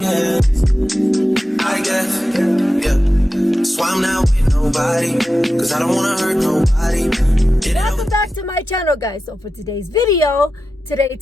Yeah, I guess, yeah. That's why I'm not with nobody, cause I don't wanna hurt nobody. Welcome back to my channel, guys. So for today's video, today,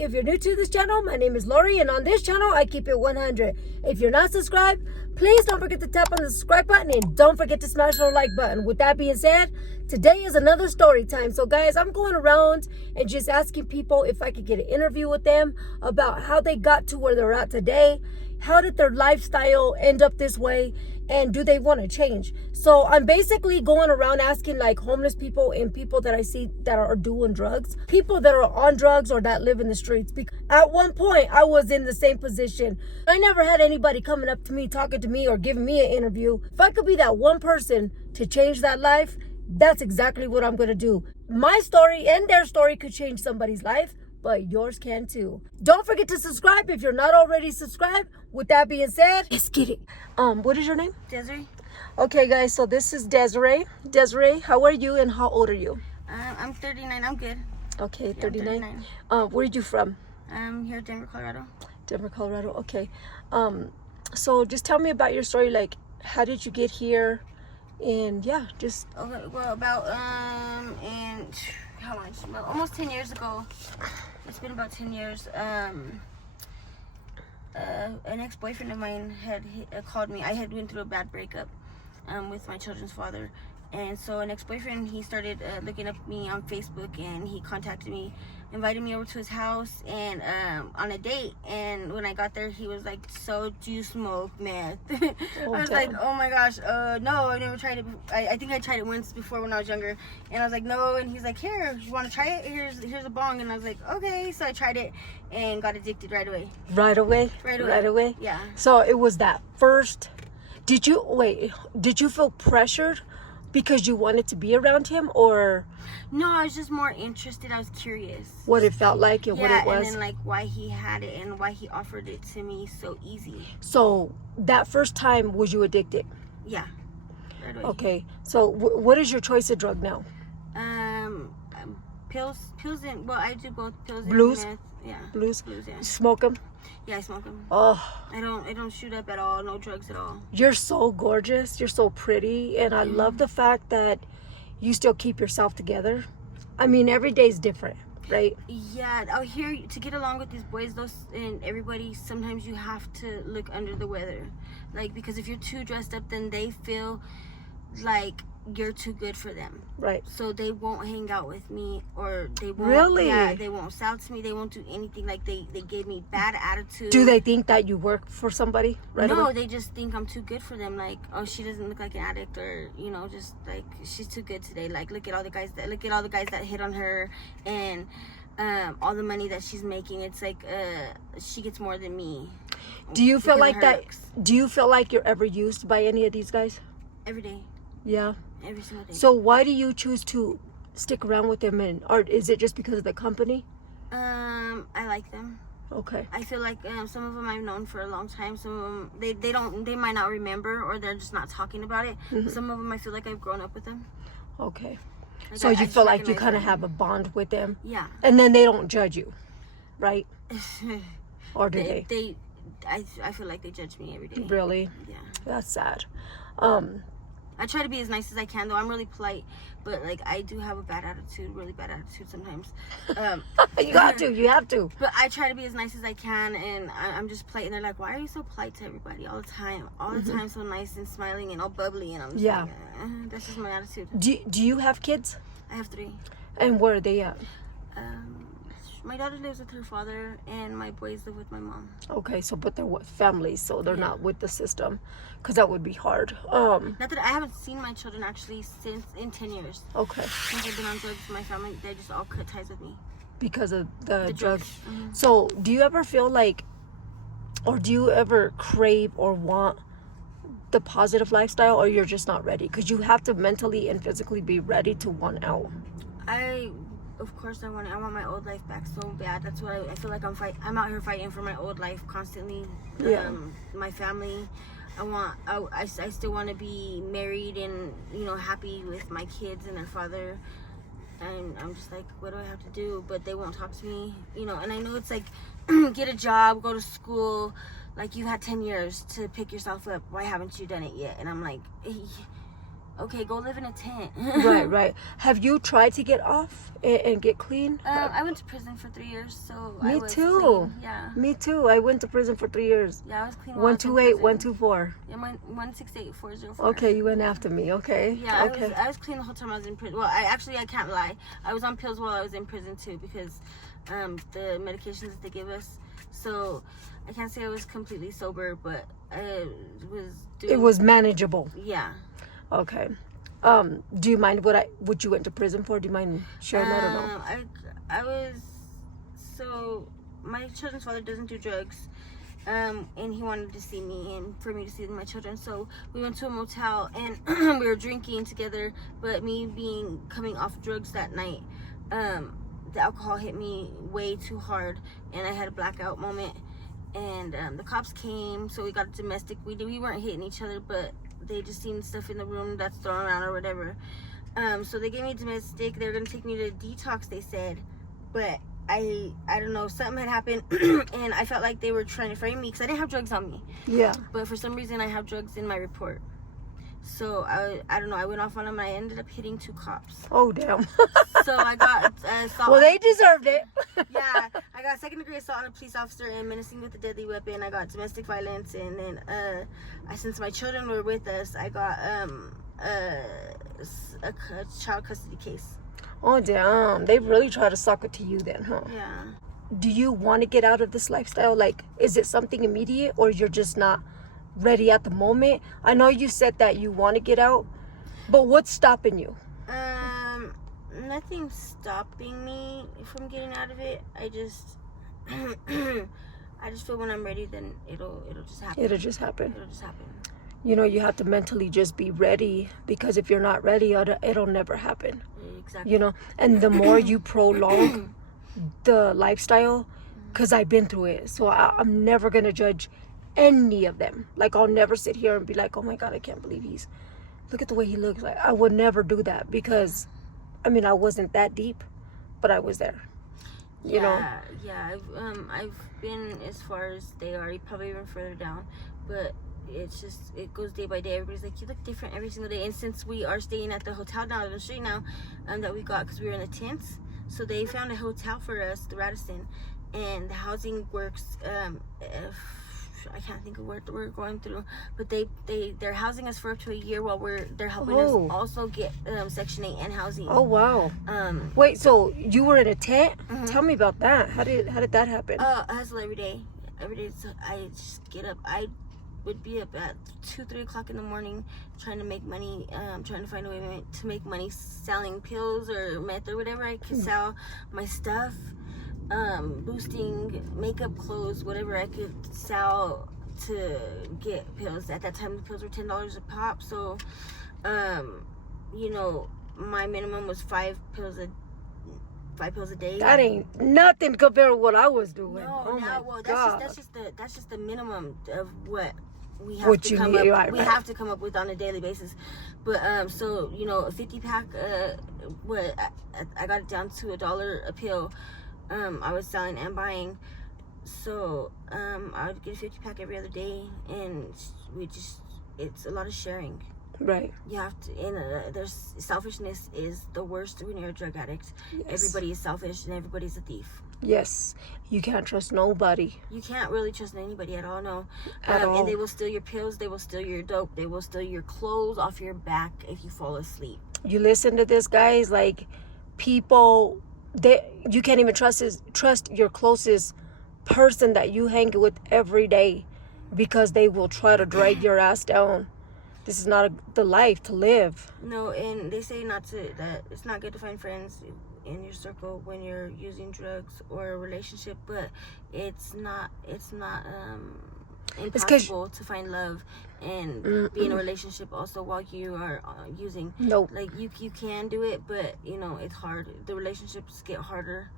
if you're new to this channel, my name is Laurie, and on this channel, I keep it 100. If you're not subscribed, please don't forget to tap on the subscribe button and don't forget to smash the like button. With that being said, today is another story time. So guys, I'm going around and just asking people if I could get an interview with them about how they got to where they're at today. How did their lifestyle end up this way? And do they want to change? So I'm basically going around asking like homeless people and people that I see that are doing drugs, people that are on drugs or that live in the streets. Because at one point I was in the same position. I never had anybody coming up to me, talking to me or giving me an interview. If I could be that one person to change that life, that's exactly what I'm going to do. My story and their story could change somebody's life, but yours can too. Don't forget to subscribe if you're not already subscribed. With that being said, let's get it. What is your name? Deserae. Okay, guys, so this is Deserae. Deserae, how are you and how old are you? I'm 39. I'm good. Okay, Yeah, 39. Where are you from? I'm here in Denver, Colorado. Denver, Colorado. Okay. So just tell me about your story. Like, how did you get here? And yeah, just. Okay, well, about and how much? Well, almost 10 years ago. It's been about 10 years. An ex-boyfriend of mine had called me. I had went through a bad breakup with my children's father, and so an ex-boyfriend, he started looking up me on Facebook, and he contacted me, invited me over to his house and on a date. And when I got there, he was like, "So do you smoke meth?" I was like, "Oh my gosh, no, I never tried it. I think I tried it once before when I was younger." And I was like, "No." And he's like, "Here, you want to try it? Here's a bong." And I was like, "Okay." So I tried it and got addicted right away. Right away? Right away. Right away? Yeah. So it was that first. Did you feel pressured because you wanted to be around him, or No, I was just more interested. I was curious. what it felt like and what it was? And then like why he had it and why he offered it to me so easy. So that first time, was you addicted? Yeah. Right away. Okay. So what is your choice of drug now? Pills and, well, I do both pills Blues? and meth. Yeah. Blues? Yeah. Smoke them? Yeah, I smoke them. Oh, I don't shoot up at all. No drugs at all. you're so gorgeous. You're so pretty. And I love the fact that you still keep yourself together. I mean, every day's different, right? Yeah, out here to get along with these boys, and everybody, sometimes you have to look under the weather, like, because if you're too dressed up, then they feel like you're too good for them. Right. So they won't hang out with me, or they won't. Really? Yeah, they won't sell to me. They won't do anything. Like they gave me bad attitude. Do they think that you work for somebody right No, away? they just think I'm too good for them. Like, oh, she doesn't look like an addict, or just like she's too good today. Like, look at all the guys that hit on her, and all the money that she's making. It's like she gets more than me. Do you feel like that? Looks. Do you feel like you're ever used by any of these guys? Every day. Yeah. Every single day. So why do you choose to stick around with them, or is it just because of the company? I like them. Okay. I feel like some of them I've known for a long time. Some of them they might not remember, or they're just not talking about it. Mm-hmm. Some of them I feel like I've grown up with them. Okay. Like, So I you just feel like you recognize kind of them. have a bond with them, Yeah. and then they don't judge you, right? Or do they? I feel like they judge me every day. Really? Yeah. That's sad. I try to be as nice as I can, though. I'm really polite, but like I do have a bad attitude, really bad attitude sometimes. You have to. But I try to be as nice as I can, and I'm just polite. And they're like, "Why are you so polite to everybody all the time? All the time, so nice and smiling and all bubbly." And I'm just like, that's just my attitude. Do you have kids? I have 3. And where are they at? My daughter lives with her father, and my boys live with my mom. Okay, so but they're with families, so they're not with the system, because that would be hard. Not that I haven't seen my children actually since in 10 years. Okay. Since I've been on drugs, my family, they just all cut ties with me. Because of the drugs. Mm-hmm. So do you ever feel like, or do you ever crave or want the positive lifestyle, or you're just not ready? Because you have to mentally and physically be ready to want out. Of course I want my old life back so bad. That's what I feel like I'm out here fighting for my old life constantly. Yeah. My family. I still want to be married and happy with my kids and their father. And I'm just like, what do I have to do? But they won't talk to me, and I know it's like, get a job, go to school, like, you had 10 years to pick yourself up. Why haven't you done it yet? And I'm like, okay, go live in a tent. Right. Have you tried to get off and get clean? I went to prison for 3 years, so Me I was too. clean. Yeah. Me too. I went to prison for 3 years. Yeah, I was clean. 128, 124. Yeah, 168,404. Okay, you went after me. Okay. Yeah, okay. I was clean the whole time I was in prison. Well, I can't lie. I was on pills while I was in prison too, because the medications that they give us. So I can't say I was completely sober, but it was manageable. Yeah. Okay. Do you mind what you went to prison for? Do you mind sharing that or no? I was, so my children's father doesn't do drugs, and he wanted to see me and for me to see my children. So we went to a motel and we were drinking together. But me coming off drugs that night, the alcohol hit me way too hard, and I had a blackout moment. And the cops came, so we got a domestic. We weren't hitting each other, but they just seen stuff in the room that's thrown around or whatever. So they gave me a domestic. They were gonna take me to detox, they said, but I don't know, something had happened, and I felt like they were trying to frame me because I didn't have drugs on me. Yeah. But for some reason, I have drugs in my report. So I don't know. I went off on them. And I ended up hitting 2 cops. Oh damn. So I got assault. Well, they deserved it. Yeah, I got 2nd-degree assault on a police officer and menacing with a deadly weapon. I got domestic violence, and then since my children were with us, I got a child custody case. Oh damn. They really try to suck it to you then, huh? Yeah. Do you want to get out of this lifestyle? Like, is it something immediate, or you're just not ready at the moment? I know you said that you want to get out, but what's stopping you? Nothing's stopping me from getting out of it. I just feel when I'm ready, then it'll just happen. It'll just happen. It'll just happen. You know, you have to mentally just be ready, because if you're not ready, it'll never happen. Exactly. You know, and the more you prolong the lifestyle, because I've been through it, so I'm never gonna judge any of them. Like, I'll never sit here and be like, oh my god, I can't believe look at the way he looks. Like, I would never do that, because I mean, I wasn't that deep, but I was there. You know? Yeah. I've been as far as they are, probably even further down, but it's just, it goes day by day. Everybody's like, you look different every single day. And since we are staying at the hotel down the street now, that we got, because we were in the tents, so they found a hotel for us, the Radisson, and the housing works. I can't think of what we're going through, but they're housing us for up to a year while they're helping us also get Section 8 and housing. Oh wow. Wait, so you were in a tent? Mm-hmm. Tell me about that. How did that happen? I hustle every day. So I just get up. I would be up at 2-3 o'clock in the morning trying to make money, trying to find a way to make money selling pills or meth or whatever I could sell my stuff. Boosting makeup, clothes, whatever I could sell to get pills. At that time, the pills were $10 a pop. So, you know, my minimum was 5 pills a day. That ain't nothing compared to what I was doing. No, oh my well, God. that's just the minimum of what we have what to you come need, up. right, we right. have to come up with on a daily basis. But so, you know, a 50 pack. I got it down to $1 a pill. I was selling and buying, so I would get a 50 pack every other day, and it's a lot of sharing. Right. You have to, and there's selfishness is the worst when you're a drug addict. Yes. Everybody is selfish and everybody's a thief. Yes, you can't trust nobody. You can't really trust anybody at all, no. At all. And they will steal your pills, they will steal your dope, they will steal your clothes off your back if you fall asleep. You listen to this, guys, like, people, you can't even trust your closest person that you hang with every day, because they will try to drag your ass down. This is not the life to live. No, and they say that it's not good to find friends in your circle when you're using drugs or a relationship, but it's not impossible to find love and be in a relationship also while you are using. Nope. Like, you can do it, but you know, it's hard. The relationships get harder.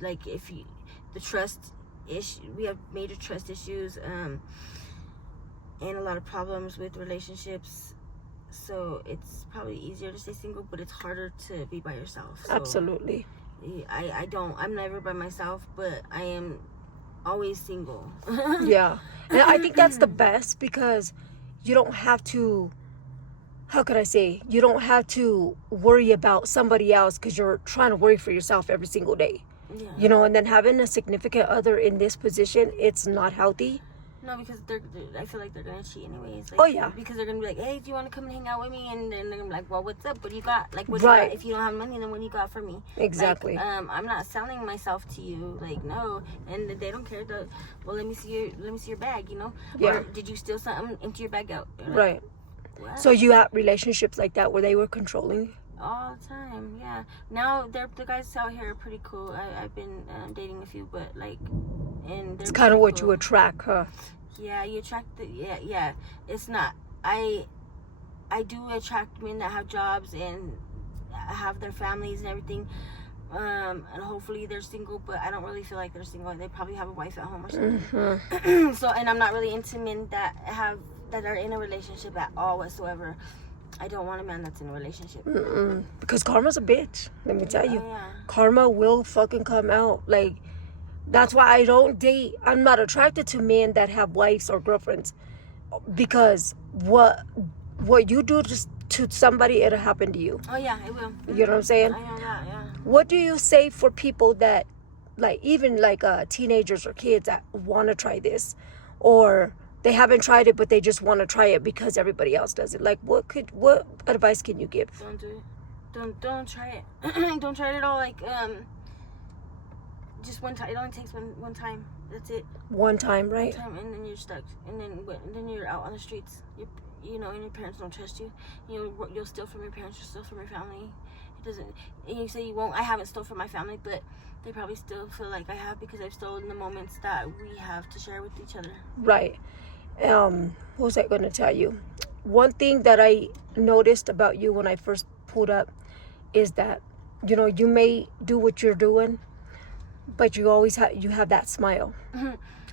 Like, the trust issue, we have major trust issues, and a lot of problems with relationships. So it's probably easier to stay single, but it's harder to be by yourself. So absolutely. I'm never by myself, but I am always single. Yeah. And I think that's the best, because you don't have to, how could I say, you don't have to worry about somebody else, because you're trying to worry for yourself every single day. Yeah. You know, and then having a significant other in this position, it's not healthy. No, because I feel like they're gonna cheat anyways. Like, Oh, yeah. Because they're gonna be like, hey, do you want to come and hang out with me? And then they're gonna be like, well, what's up? What do you got? Like, what Right. you got? If you don't have money, then what do you got for me? Exactly. Like, I'm not selling myself to you. Like, no. And they don't care. Well, let me see your bag. You know? Yeah. Or did you steal something? Empty your bag out. Like, Right. what? So you had relationships like that where they were controlling? All the time, yeah. Now the guys out here are pretty cool. I've been dating a few, but like, and It's kind of what you attract, huh? Yeah, you attract yeah. It's not. I do attract men that have jobs and have their families and everything. And hopefully they're single, but I don't really feel like they're single. They probably have a wife at home or something. Mm-hmm. So, and I'm not really into men that are in a relationship at all whatsoever. I don't want a man that's in a relationship. Because karma's a bitch. Let me tell you. Yeah. Karma will fucking come out. Like, that's why I don't date. I'm not attracted to men that have wives or girlfriends. Because what you do to somebody, it'll happen to you. Oh yeah, it will. You know what I'm saying? I know that, yeah. What do you say for people that, like, even like teenagers or kids that want to try this, or they haven't tried it but they just want to try it because everybody else does it? Like, what advice can you give? Don't do it. Don't try it. Don't try it at all. Like, just one time. It only takes one time. That's it. One time, right? One time, and then you're stuck. And then you're out on the streets. You know, and your parents don't trust you. You'll steal from your parents. You'll steal from your family. It doesn't. And you say you won't. I haven't stolen from my family, but they probably still feel like I have, because I've stolen the moments that we have to share with each other. Right. What was I going to tell you? One thing that I noticed about you when I first pulled up is that, you know, you may do what you're doing, but you always have that smile.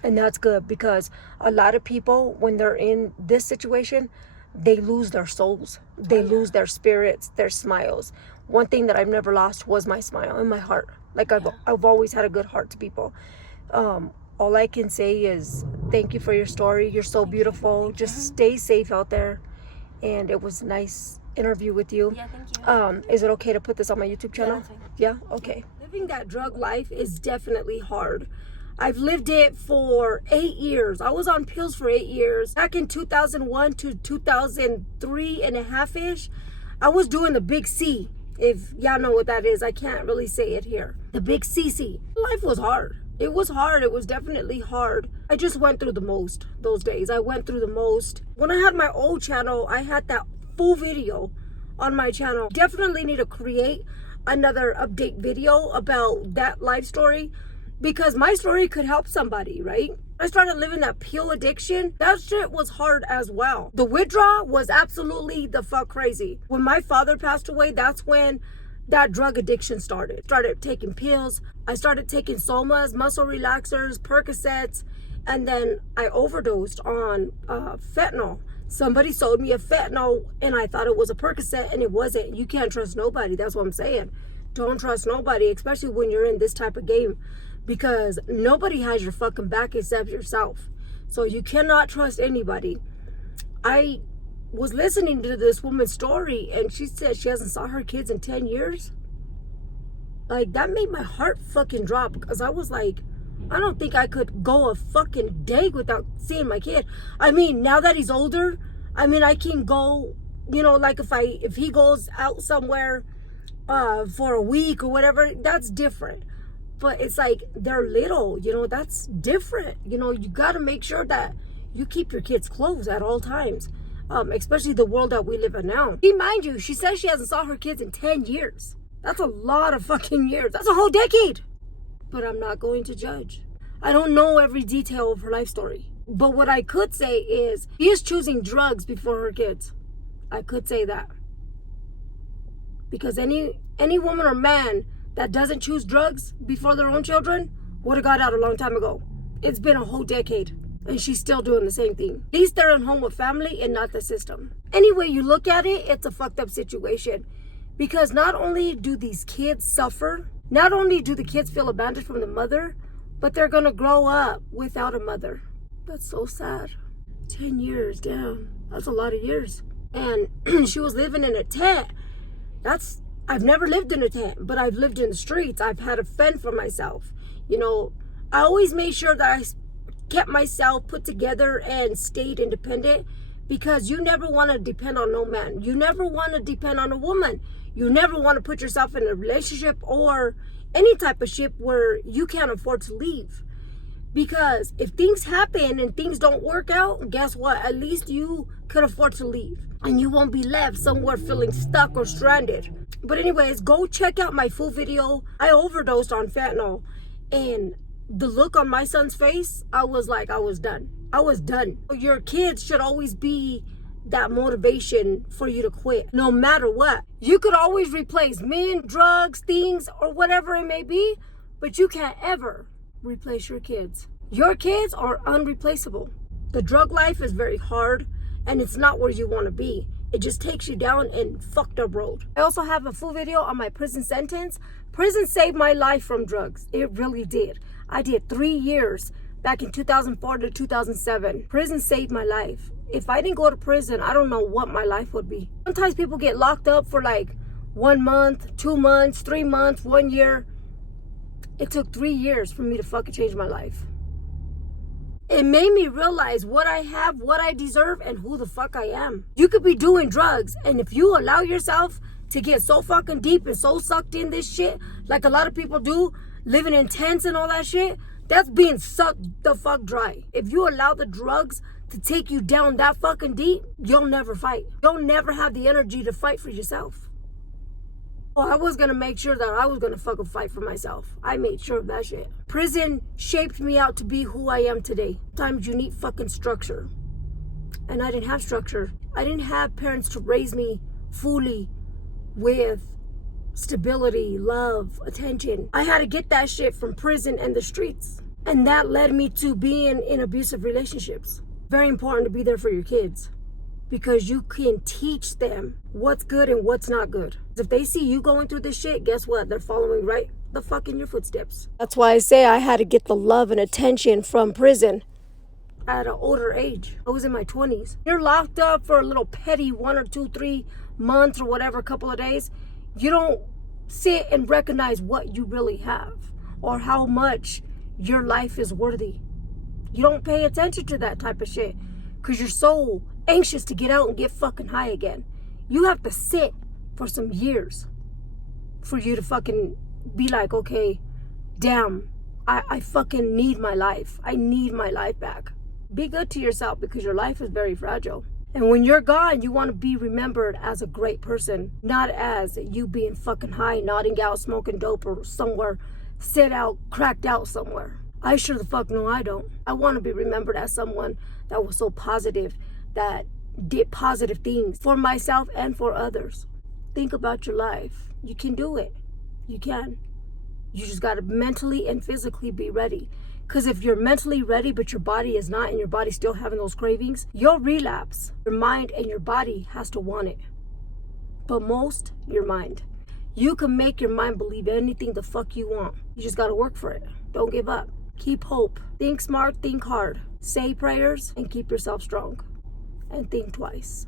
And that's good, because a lot of people, when they're in this situation, they lose their souls. They lose their spirits, their smiles. One thing that I've never lost was my smile and my heart. Like, I've always had a good heart to people. All I can say is thank you for your story. You're so beautiful. Just stay safe out there. And it was a nice interview with you. Yeah, thank you. Is it okay to put this on my YouTube channel? Yeah, Yeah? Okay. Living that drug life is definitely hard. I've lived it for 8 years. I was on pills for 8 years. Back in 2001 to 2003 and a half-ish, I was doing the big C. If y'all know what that is, I can't really say it here. The big CC. Life was hard. It was hard. It was definitely hard. I just went through the most those days. I went through the most. When I had my old channel, I had that full video on my channel. Definitely need to create another update video about that life story, because my story could help somebody, right? I started living that pill addiction. That shit was hard as well. The withdrawal was absolutely the fuck crazy. When my father passed away, that's when that drug addiction started. Started taking pills. I started taking somas, muscle relaxers, Percocets, and then I overdosed on fentanyl. Somebody sold me a fentanyl and I thought it was a Percocet, and it wasn't. You can't trust nobody. That's what I'm saying. Don't trust nobody, especially when you're in this type of game, because nobody has your fucking back except yourself. So you cannot trust anybody. I was listening to this woman's story, and she said she hasn't saw her kids in 10 years. Like, that made my heart fucking drop, because I was like, I don't think I could go a fucking day without seeing my kid. I mean, now that he's older, I mean, I can go, you know, like if he goes out somewhere for a week or whatever, that's different. But it's like, they're little, you know, that's different. You know, you got to make sure that you keep your kids close at all times, especially the world that we live in now. Mind you, she says she hasn't saw her kids in 10 years. That's a lot of fucking years. That's a whole decade. But I'm not going to judge. I don't know every detail of her life story. But what I could say is, she is choosing drugs before her kids. I could say that. Because any woman or man that doesn't choose drugs before their own children would have got out a long time ago. It's been a whole decade, and she's still doing the same thing. At least they're at home with family and not the system. Any way you look at it, it's a fucked up situation. Because not only do these kids suffer, not only do the kids feel abandoned from the mother, but they're gonna grow up without a mother. That's so sad. 10 years, damn, that's a lot of years. And she was living in a tent. I've never lived in a tent, but I've lived in the streets. I've had to fend for myself. You know, I always made sure that I kept myself put together and stayed independent, because you never want to depend on no man. You never want to depend on a woman. You never want to put yourself in a relationship or any type of ship where you can't afford to leave. Because if things happen and things don't work out, guess what? At least you could afford to leave. And you won't be left somewhere feeling stuck or stranded. But anyways, go check out my full video. I overdosed on fentanyl. And the look on my son's face, I was done. I was done. Your kids should always be that motivation for you to quit, no matter what. You could always replace men, drugs, things, or whatever it may be, but you can't ever replace your kids. Your kids are unreplaceable. The drug life is very hard, and it's not where you want to be. It just takes you down a fucked up road. I also have a full video on my prison sentence. Prison saved my life from drugs. It really did. I did 3 years back in 2004 to 2007. Prison saved my life. If I didn't go to prison, I don't know what my life would be. Sometimes people get locked up for like 1 month, 2 months, 3 months, 1 year. It took 3 years for me to fucking change my life. It made me realize what I have, what I deserve, and who the fuck I am. You could be doing drugs, and if you allow yourself to get so fucking deep and so sucked in this shit, like a lot of people do, living in tents and all that shit, that's being sucked the fuck dry. If you allow the drugs to take you down that fucking deep, you'll never fight. You'll never have the energy to fight for yourself. Well, I was gonna make sure that I was gonna fucking fight for myself. I made sure of that shit. Prison shaped me out to be who I am today. Sometimes you need fucking structure. And I didn't have structure. I didn't have parents to raise me fully with stability, love, attention. I had to get that shit from prison and the streets. And that led me to being in abusive relationships. Very important to be there for your kids, because you can teach them what's good and what's not good. If they see you going through this shit, guess what? They're following right the fuck in your footsteps. That's why I say I had to get the love and attention from prison at an older age. I was in my 20s. You're locked up for a little petty 1 or 2, 3 months or whatever, couple of days. You don't sit and recognize what you really have or how much your life is worthy. You don't pay attention to that type of shit because you're so anxious to get out and get fucking high again. You have to sit for some years for you to fucking be like, okay, damn, I fucking need my life. I need my life back. Be good to yourself, because your life is very fragile. And when you're gone, you want to be remembered as a great person, not as you being fucking high, nodding out, smoking dope, or somewhere, sit out, cracked out somewhere. I sure the fuck know I don't. I want to be remembered as someone that was so positive, that did positive things for myself and for others. Think about your life. You can do it. You can. You just got to mentally and physically be ready. Because if you're mentally ready, but your body is not, and your body's still having those cravings, you'll relapse. Your mind and your body has to want it. But most, your mind. You can make your mind believe anything the fuck you want. You just got to work for it. Don't give up. Keep hope. Think smart, think hard. Say prayers, and keep yourself strong. And think twice.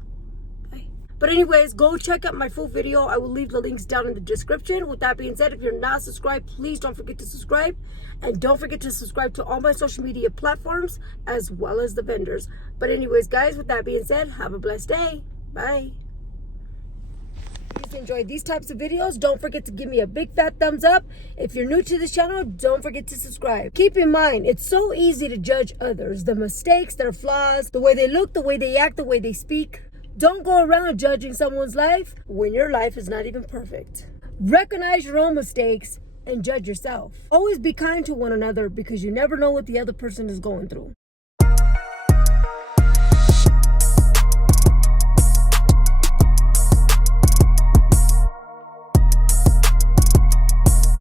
Bye. But anyways, go check out my full video. I will leave the links down in the description. With that being said, if you're not subscribed, please don't forget to subscribe. And don't forget to subscribe to all my social media platforms, as well as the vendors. But anyways, guys, with that being said, have a blessed day. Bye. If you enjoyed these types of videos, don't forget to give me a big fat thumbs up. If you're new to this channel, don't forget to subscribe. Keep in mind, it's so easy to judge others, the mistakes, their flaws, the way they look, the way they act, the way they speak. Don't go around judging someone's life when your life is not even perfect. Recognize your own mistakes and judge yourself. Always be kind to one another, because you never know what the other person is going through.